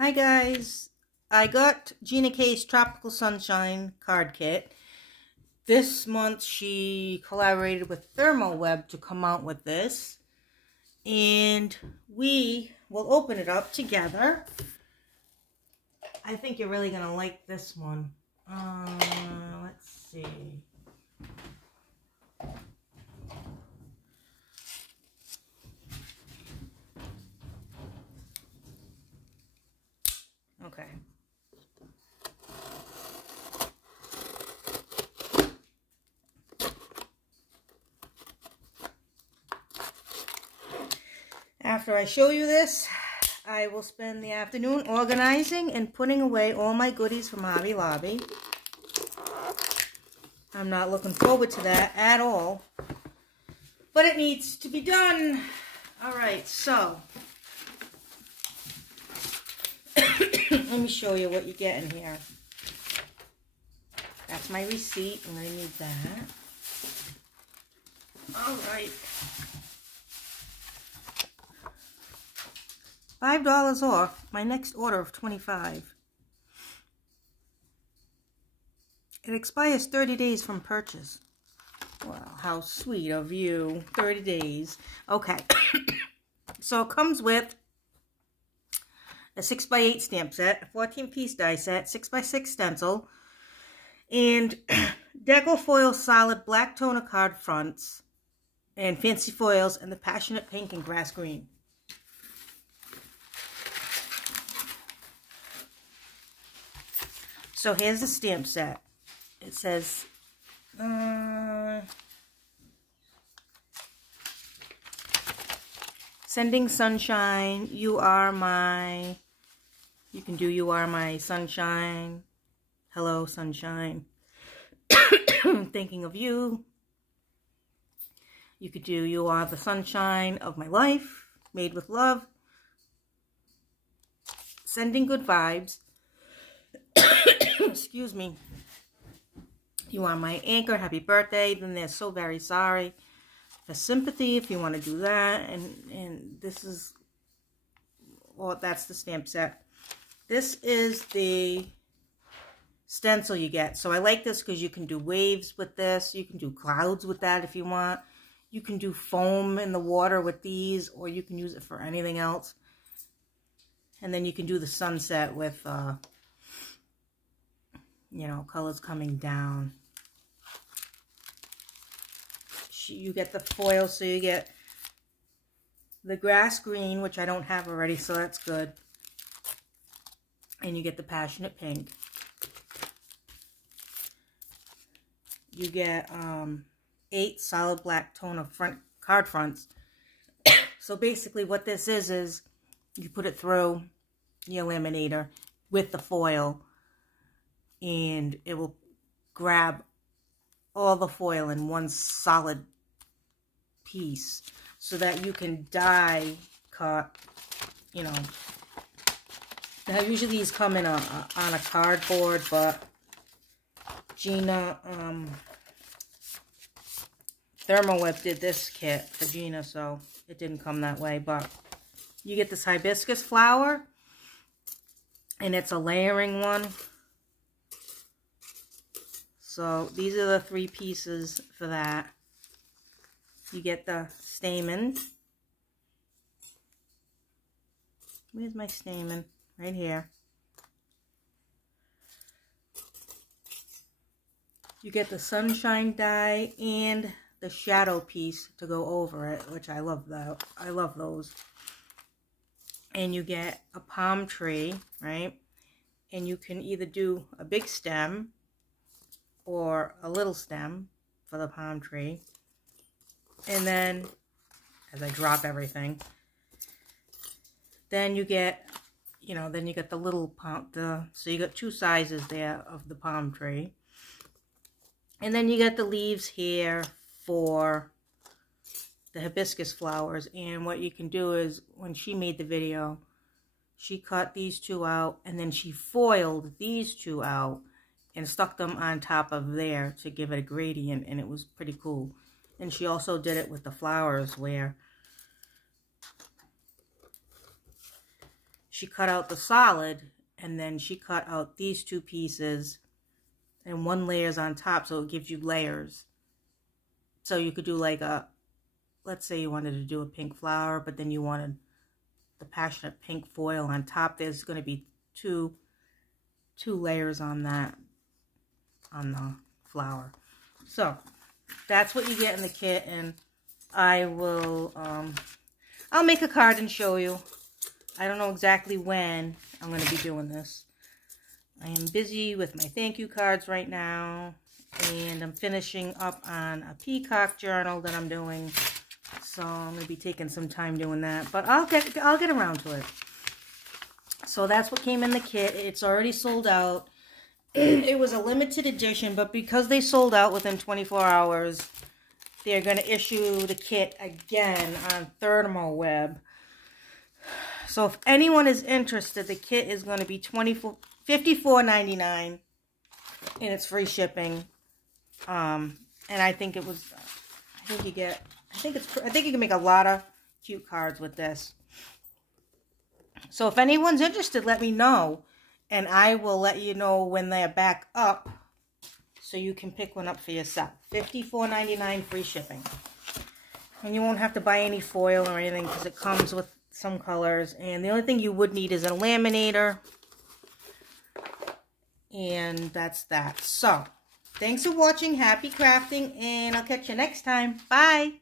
Hi guys, I got Gina K's Tropical Sunshine card kit. This month she collaborated with ThermoWeb to come out with this. And we will open it up together. I think you're really going to like this one. Let's see. Okay. After I show you this, I will spend the afternoon organizing and putting away all my goodies from Hobby Lobby. I'm not looking forward to that at all, but it needs to be done. All right, so let me show you what you get in here. That's my receipt. I'm going to need that. All right. $5 off my next order of $25. It expires 30 days from purchase. Well, how sweet of you. 30 days. Okay. So it comes with a 6x8 stamp set, a 14-piece die set, 6x6 stencil, and deco foil solid black toner card fronts, and fancy foils, and the passionate pink and grass green. So here's the stamp set. It says, sending sunshine, you are my, you can do you are my sunshine, hello sunshine, thinking of you. You could do you are the sunshine of my life, made with love, sending good vibes. Excuse me. You are my anchor, happy birthday. Then there's so very sorry. For sympathy, if you want to do that. And this is, well, that's the stamp set. This is the stencil you get. So I like this because you can do waves with this. You can do clouds with that if you want. You can do foam in the water with these, or you can use it for anything else. And then you can do the sunset with, you know, colors coming down. You get the foil, so you get the grass green, which I don't have already, so that's good. And you get the passionate pink. You get 8 solid black toner front card fronts. So basically what this is you put it through your laminator with the foil, and it will grab all the foil in one solid piece so that you can die cut, you know. Now usually these come in on a cardboard, but Gina, ThermoWeb did this kit for Gina, so it didn't come that way. But you get this hibiscus flower, and it's a layering one. So these are the 3 pieces for that. You get the stamen. Where's my stamen? Right here. You get the sunshine die and the shadow piece to go over it, which I love that. I love those. And you get a palm tree, right? And you can either do a big stem or a little stem for the palm tree. And then, as I drop everything, then you get, you know, then you get the little palm, so you got 2 sizes there of the palm tree. And then you get the leaves here for the hibiscus flowers. And what you can do is, when she made the video, she cut these 2 out, and then she foiled these 2 out and stuck them on top of there to give it a gradient, and it was pretty cool. And she also did it with the flowers, where she cut out the solid, and then she cut out these two pieces, and one layer's on top, so it gives you layers. So you could do like a, let's say you wanted to do a pink flower, but then you wanted the passionate pink foil on top. There's going to be two layers on that, on the flower. So that's what you get in the kit, and I will, I'll make a card and show you. I don't know exactly when I'm going to be doing this. I am busy with my thank you cards right now, and I'm finishing up on a peacock journal that I'm doing. So I'm going to be taking some time doing that, but I'll get around to it. So that's what came in the kit. It's already sold out. It was a limited edition, but because they sold out within 24 hours, they're going to issue the kit again on ThermoWeb. So if anyone is interested, the kit is going to be $54.99, and it's free shipping. And I think it was, I think you can make a lot of cute cards with this. So if anyone's interested, let me know, and I will let you know when they're back up, so you can pick one up for yourself. $54.99 free shipping. And you won't have to buy any foil or anything, because it comes with some colors. And the only thing you would need is a laminator. And that's that. So, thanks for watching. Happy crafting, and I'll catch you next time. Bye!